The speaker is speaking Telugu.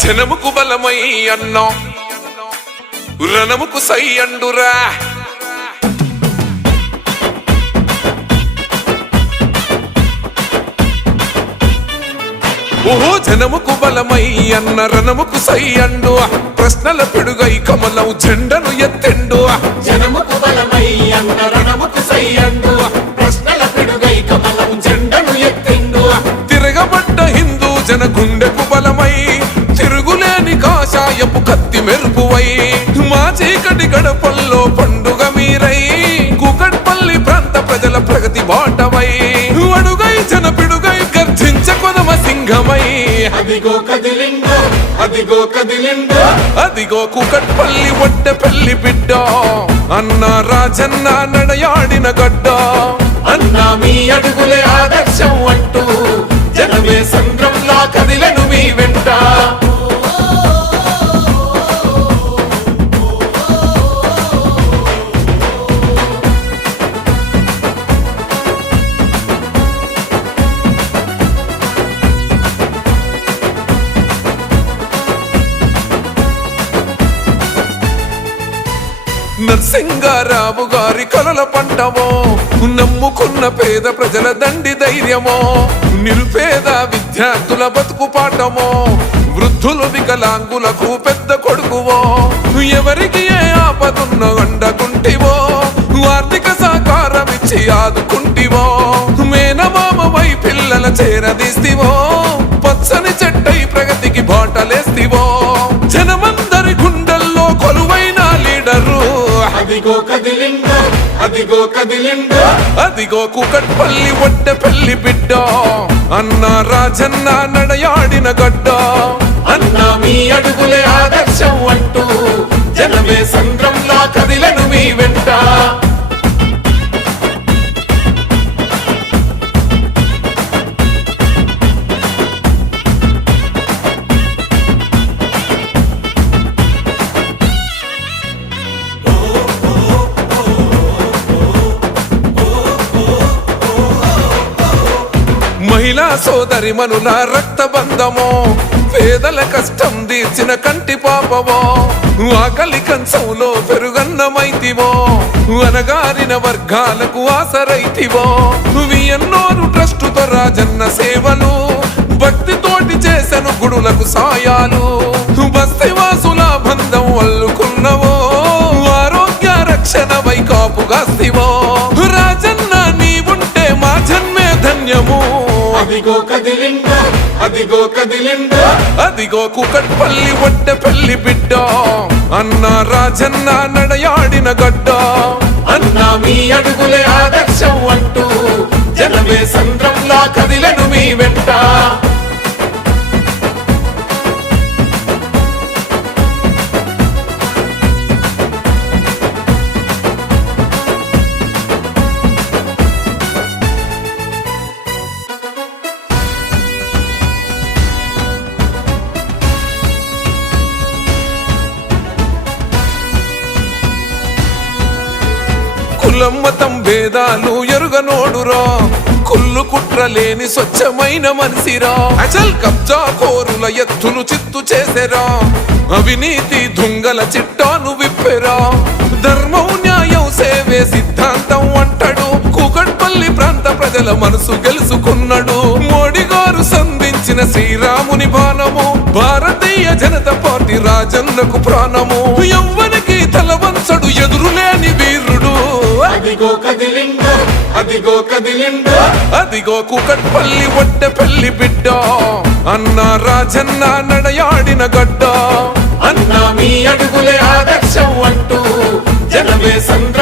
జనముకు బలమై అన్నా. రణముకు సై అండురా ఓహో జనముకు బలమై అన్న రణముకు సై అండు ప్రశ్నల పిడుగై కమలం జెండను ఎత్తెండు. జనముకు బలమై అన్న రణముకు సై అండు ప్రశ్నల పిడుగై కమలం జెండను ఎత్తెండు. తిరగబడ్డ హిందూ జన గుండెకు సింహమై అదిగో కదిలిండు అదిగో కదిలిండు అదిగో కుకట్పల్లి ఒట్టె పెళ్ళి బిడ్డ. అన్న రాజన్న నడయాడిన గడ్డ. అన్నా మీ అడుగులే ఆదర్శం నరసింగారావు గారి కలల పంటమో నమ్ముకున్న పేద ప్రజల దండి ధైర్యమో నిరుపేద విద్యార్థుల బతుకు పాఠమో వృద్ధులు వికలాంగులకు పెద్ద కొడుకువో ఎవరికి ఏ ఆపదున్న అండకుంటివో ఆర్థిక సహకారం ఇచ్చి ఆదుకుంటివో మేనమామవై పిల్లల చేరదీస్తివో అదిగో కదిలిండు అదిగో కదిలిండు. అదిగో కుకట్పల్లి ఒట్టె పెళ్ళి బిడ్డ. అన్న రాజన్న నడయాడిన గడ్డ. అన్నా మీ అడుగులే ఆదర్శం అంటూ జనమే సంద్రంలా కదిలను మీ వెంట. మహిళా సోదరి మనుల రక్త బంధమో పేదల కష్టం తీర్చిన కంటి పాపమో ఆకలి కంచంలో పెరుగన్నమైతివో అనగారిన వర్గాలకు ఆసరైతివో. ఎన్నోరు ట్రస్టుతో రాజన్న సేవలు భక్తితోటి చేసను గుడులకు సాయాలు. బస్తివాసుల బంధం వల్లుకున్నవో ఆరోగ్య రక్షణ వైకాపుగాస్తివో రాజన్న అదిగో కదిలిండు అదిగో కదిలిండు అదిగో కుకట్పల్లి ఒట్టె పెళ్ళి బిడ్డ. అన్న రాజన్న నడయాడిన గడ్డ. అన్నా మీ అడుగులే ఆదర్శం అంటూ జనమే సంద్రంలా కదిలను మీ వెంట. కులం మతం భేదాలు ఎరుగనోడురా. కుళ్ళు కుట్రలేని స్వచ్ఛమైన మనిషిరా. అచల్ కబ్జా కోరుల ఎత్తులు చిత్తు చేసేరా. అవినీతి దుంగల చిట్టాను విప్పెరా. ధర్మం న్యాయం సేవే సిద్ధాంతం అంటాడు. కూకట్పల్లి ప్రాంత ప్రజల మనసు గెలుచుకున్నాడు మోడీ గారు సంధించిన శ్రీరాముని బాణము. భారతీయ జనతా పార్టీ రాజన్నకు ప్రాణము. అదిగో కదిలిండు అదిగో కదిలిండు. అదిగో కుకట్పల్లి ఒడ్డపల్లి బిడ్డ. అన్న రాజన్న నడయాడిన గడ్డ. అన్న మీ అడుగులే ఆదర్శం అంటూ జనమే సంద్ర